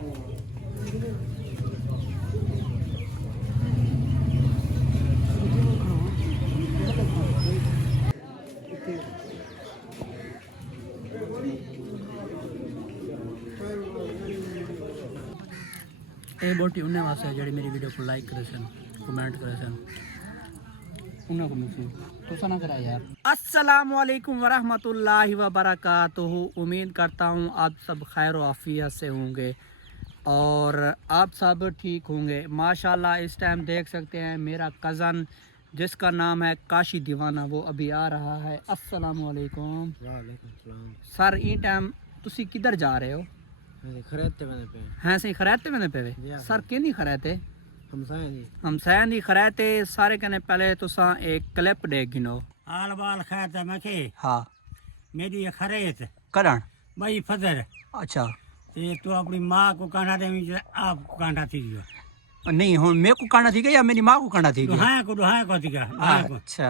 ये बोटी उन्हें वास्ते जड़ी मेरी वीडियो को लाइक करे सन, कमेंट करे सन, उन्हें को मिलती तो सना करा यार। अस्सलाम वालेकुम वरहमतुल्लाहि वबरकातुहू। उम्मीद करता हूँ आप सब खैर व आफियत से होंगे और आप सब ठीक होंगे माशाल्लाह। इस टाइम देख सकते हैं मेरा कज़न जिसका नाम है काशी दीवाना वो अभी आ रहा है। अस्सलाम वालेकुम। सर ई टाइम तुसी किधर जा रहे हो? खरीदते मैंने पे हैं सही खरीदते मैंने पे सर कि नहीं खरीदते हम सैन ही खरीदते सारे कहने पहले तुसा एक क्लिप दे गिनो आल बाल खरीदते मैं के हाँ मेरी ये खरीद करण भाई फजर अच्छा ये तो अपनी माँ को कांटा दे आपको कांटा थी गयो नहीं हो मेरे को कांटा थी गया या मेरी माँ को कांटा थी गया दुहाए को थी गया अच्छा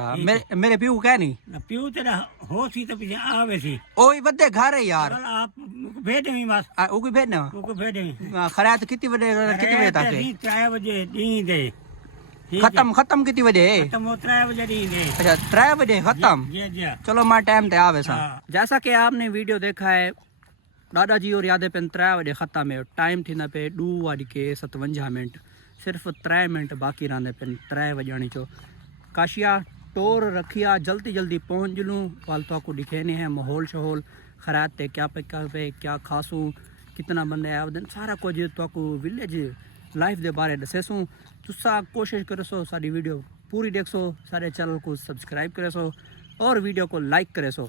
मेरे प्यू कह नहीं प्यू तेरा हो सी तो पीछे आवे सी ओ ये बद्दे घर है यार आप भेजे ही बस ओ कोई भेजना वो को भेजे खराब कितनी बजे तक 3 बजे दी दे खत्म कितनी बजे खत्म 3 बजे दी दे अच्छा 3 बजे खत्म जी जी चलो मैं टाइम ते आवे सा जैसा कि आपने वीडियो देखा है दादाजी और यादे पे 3 बजे खत्म है टाइम थी ना पे 2:57 मिनट सिर्फ 3 मिनट बाकी रहंदे पे 3 बजानी चो काशिया टोर रखिया जल्दी जल्दी पहुंच लूँ वाल तो आपको दिखेने हैं माहौल शहौल खराब थे क्या पे क्या खासूँ कितना बंदे आए सारा कुछ तो आपको विलेज लाइफ के बारे दसेसूँ तुसा कोशिश करो सो सारी वीडियो पूरी देख सो सारे चैनल को सब्सक्राइब करे सो और वीडियो को लाइक करे सो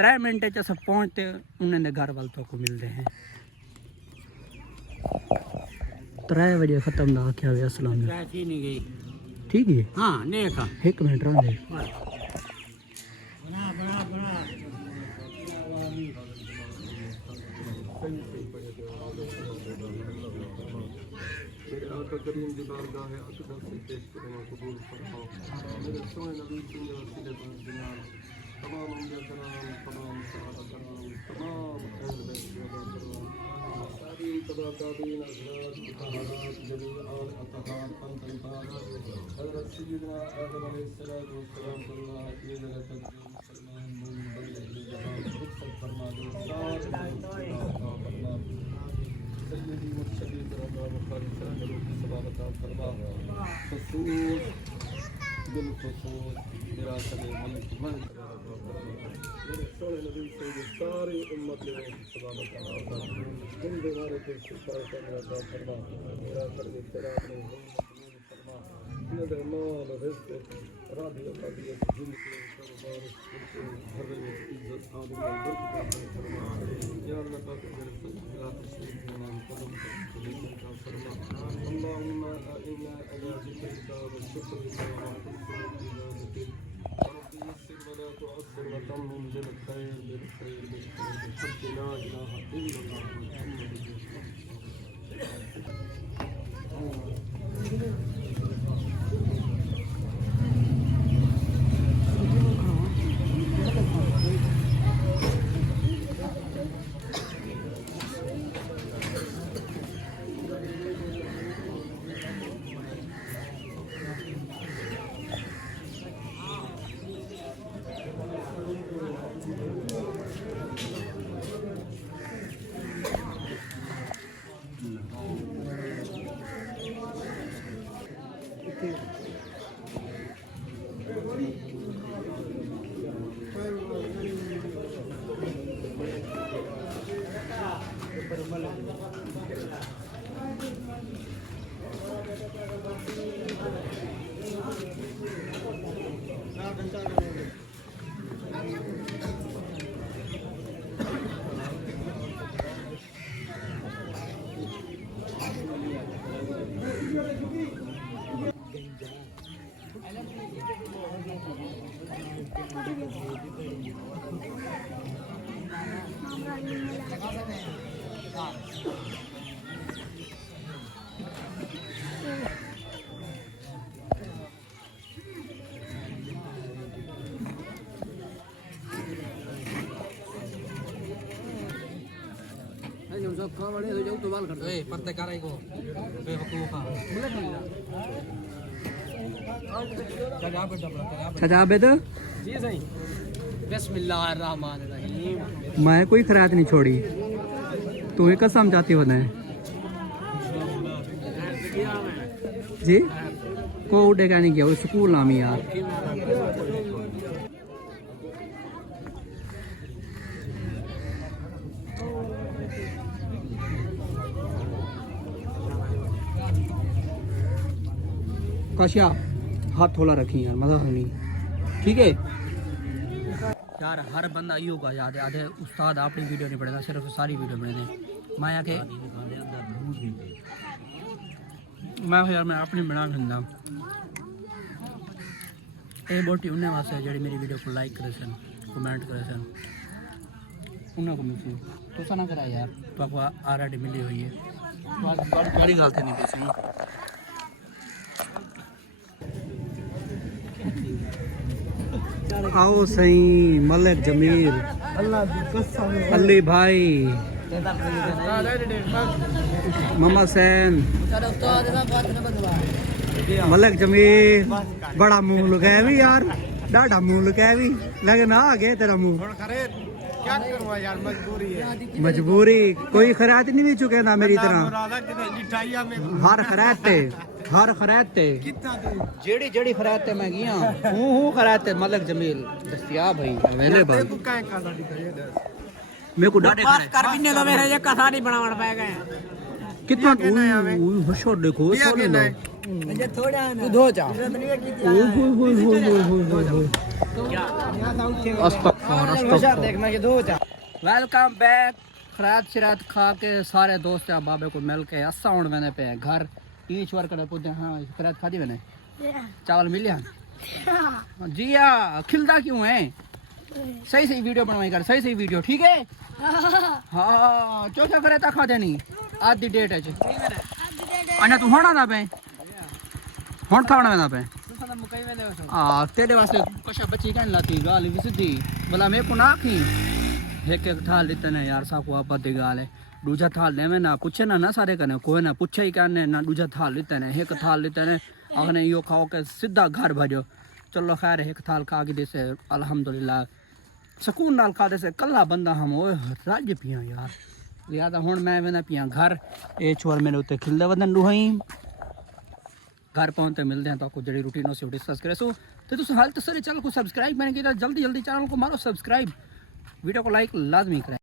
3 मिनट सब पहुँचते उन्होंने घर वाल तो को मिलते हैं 3 बजे खत्म ना क्या हुआ असलाम ठीक है हाँ देखा 1 मिनट रह मेरे आका करीम की बारगाह है अक़दस से पेश करना कबूल फरमाओ मेरे सोए नबी की वसीले पर दुनिया तमाम अंबिया कराम तमाम सहाबा कराम तमाम अहल बैत कराम सारी तबा ताबीन हज़रात मुतहरात जमी आल अतहार पंतरिबात हज़रत सय्यदना आदम अलैहिस्सलातु वस्सलाम को अल्लाह ये जगह तक मुसलमान मोमिन बंदे जहां रुखसत फरमा दो सय्यदी मुर्शदी करना मुखालिफा नूर की सबाबत फरमा खसूस बिलखसूस मेरा सले मलिक मन मेरे सोने नबी से जो सारी उम्मत ने सबाबत फरमा तुम दीवारे पे शिफा करना फरमा मेरा कर तेरा अपने फरमा मेरे माल रिज़्क़ रादी अल्लाह जिंदगी बारिश घर में इज्जत आदमी बरकत फरमा या अल्लाह पाक मेरे सल्लल्लाहु अलैहि वसल्लम कदम का फरमा अल्लाहुम्मा इन्ना अला ज़िक्रिका व शुक्रिका व हुस्नि इबादतिक रब्बी यस्सिर व ला तुअस्सिर व तम्मिम बिल खैर बिहक़्क़ि ला इलाहा इल्लल्लाह मुहम्मदुर रसूलुल्लाह। चाचा आबिद जी सही बिस्मिल्लाहिर्रहमानिर्रहीम मैं कोई खैरात नहीं छोड़ी तू ही कसम चाहती बनाए जी को उड़ेगा नहीं गया वो स्कूल नामी यार काशिया हाथ थोड़ा रखी यार मजा नहीं ठीक है यार हर बंदा यो का याद है आधे उस्ताद अपनी वीडियो नहीं पढ़ेगा सिर्फ सारी वीडियो बने मैं आके मैं यार मैं अपनी बना फिरना ये बोटी उन्हें वास्ते जेडी मेरी वीडियो को लाइक करे सन कमेंट करे सन उन्हें को मिलती तो सा ना करा यार तो आपको ऑलरेडी मिली हुई है बड़ी गल थे नहीं पैसे आओ सही मलिक जमील अली भाई मोहम्मद सैन मलिक जमील बड़ा मुंह लुकाया भी यार डाढ़ा मुंह लुकाया भी लेकिन आ गए तेरा मुंह क्या करूँ यार मजबूरी है मजबूरी कोई खैरात नहीं भी चुके ना मेरी तरह हर खैरात ते जेड़ी जेड़ी खैरात ते मैं गया हूं खैरात ते मलिक जमील दस्तियाब भाई अवेलेबल मेरे को डाटे कर बिन्ने तो मेरे ये कथा नहीं बनावण पाए गए कितना होशो देखो सोने लो ये थोड़ा तू धो जा देखना कि धो जा वेलकम बैक खरात शरात खा के सारे दोस्त या बाबे को मिल के असा उड़ मैंने पे घर ईश्वर करे पूछे हाँ खरात खादी मैंने चावल मिलिया जी या खिलदा क्यों है सही सही वीडियो बनवाई कर सही सही वीडियो ठीक है हाँ चौथा करे ता खा देनी आज दी डेट है अन्ना तू होना था पे होन खावना में था पे तेरे वास्ते कशा बची कहने लाती गाल भी सीधी भला मेरे को ना खी एक एक थाल देते ने यार साको आपत दी गाल है दूजा थाल दे में ना पूछे ना सारे कने कोई ना पूछे ही कहने ना दूजा थाल लेते ने एक थाल लेते ने अगने यो खाओ के सीधा घर भजो चलो खैर एक थाल खा के देसे अल्हम्दुलिल्लाह सुकून नाल खा देसे कल्ला बंदा हम ओए राज पिया यार लिहाजा हुन मैं वेना पिया घर ए छोर मेरे उत्ते खिलदे वदन दुहई घर पहुंचते मिलते हैं तो आपको जड़ी रूटीनों से डिस्कस करे सो तो तुम हाल तो सारे चैनल को सब्सक्राइब मैंने किया जल्दी जल्दी चैनल को मारो सब्सक्राइब वीडियो को लाइक लाजमी करें।